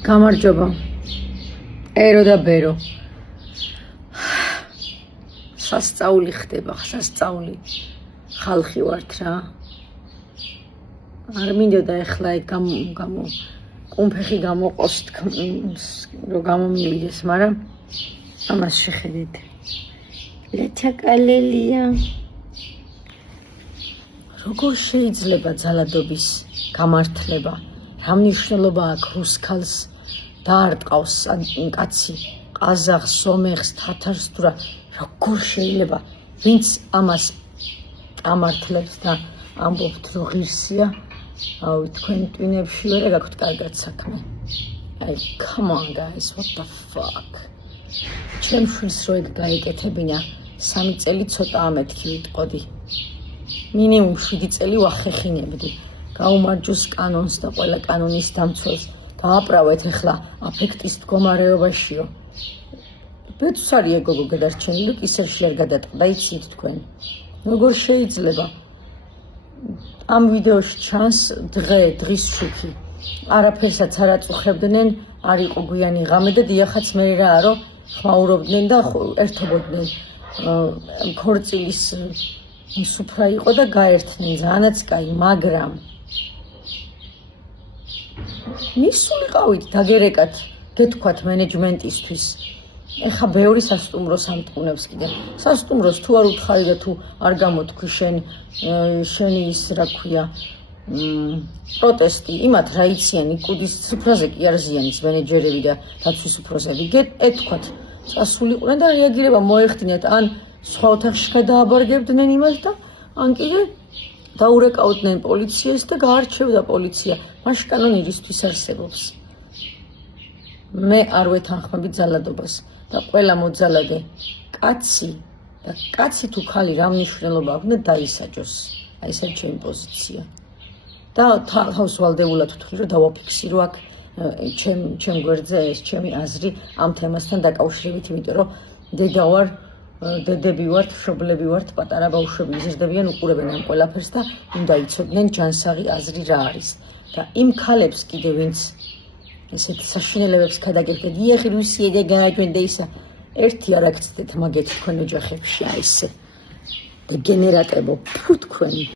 გამარჯობა. ერო და ბერო. სასწაული ხდება, სასწაული. ხალხი ვართ რა. არ მინდოდა ეხლა კუმფეხი გამოყოს რომ გამომივიდეს, მაგრამ ამას შეხედეთ. ლეჩაკალელია. როგორ შეიძლება ძალადობის გამართლება? რა მნიშვნელობა აქვს რუსქალს დაარტყავს კაცი ყაზახს, სომეხს, თათარს თუ რა? როგორ შეიძლება ვინც ამას ამართლებს და ამბობთ რომ ღირსია? აუ თქვენ ტვინებში ვერ გაქვთ კარგად საქმე. აი, come on guys, what the fuck? ჩემ შვილს რო ეგ გაეკეთებინა, 3 წელი ცოტა ამეთქი ვიტყოდი. მინიმუმ 7 წელი ვახეხინებდი. გაუმარჯოს კანონს და ყველა კანონის დამცველს. დააправეთ ახლა აფექტის მდგომარეობაშიო. ბედს არის ეგოგო გადარჩენილი, ისერში არ გადატყდა, იცით თქვენ. როგორ შეიძლება? ამ ვიდეოში ჩანს დღის შუქი. არაფერსაც არ აწუხებდნენ, არ იყო გვიანი ღამე და დიახაც მე რა რომ ხმაურობდნენ და ერთობოდნენ. ქორწილის სუფრა იყო და გაერთნენ, ძალიანაც კაი, მაგრამ მისულიყავით დაგერეკათ, გეთქვათ მენეჯმენტისთვის. ეხა ბევრი სასტუმროს ამტყუნებს კიდე. სასტუმროს თუ არ უთხარი და თუ არ გამოთქვი შენი ის რა ქვია პროტესტი, იმათ რა იციან, კუდის სუფრაზე კი არ ზიანის მენეჯერები და დაცვის სუფროსები. ეთქვათ, წასულიყვნენ და რეაგირება მოეხდინათ, ან სხვა ოთახში გადააბარგებდნენ იმას და ან კიდე დაურეკავდნენ პოლიციას და გაარჩევდა პოლიცია. მაშ კანონი რისთვის არსებობს? მე არ ვეთანხმები ძალადობას და ყველა მოძალადე კაცი თუ ქალი რა მნიშვნელობა აქვს და დაისაჯოს. აი ესა ჩემი პოზიცია. და თავს ვალდებულად ვთვლი რომ დავაფიქსირო აქ ჩემ გვერდზე ეს ჩემი აზრი ამ თემასთან დაკავშირებით, იმიტომ რომ დედა ვარ, დედები ვართ, მშობლები ვართ, პატარა ბავშვები იზრდებიან, უყურებენ ამ ყველაფერს და უნდა იცოდნენ ჯანსაღი აზრი რა არის. და იმ ქალებს კიდე ვინც ესეთი საშინელებებს გადაგებდნენ, იახი რუსია და გააჯვენდა ისა, ერთი არ აქცდეთ მაგეთ თქვენ ოჯახებში, აი ესე დეგენერატებო, ფუ თქვენი.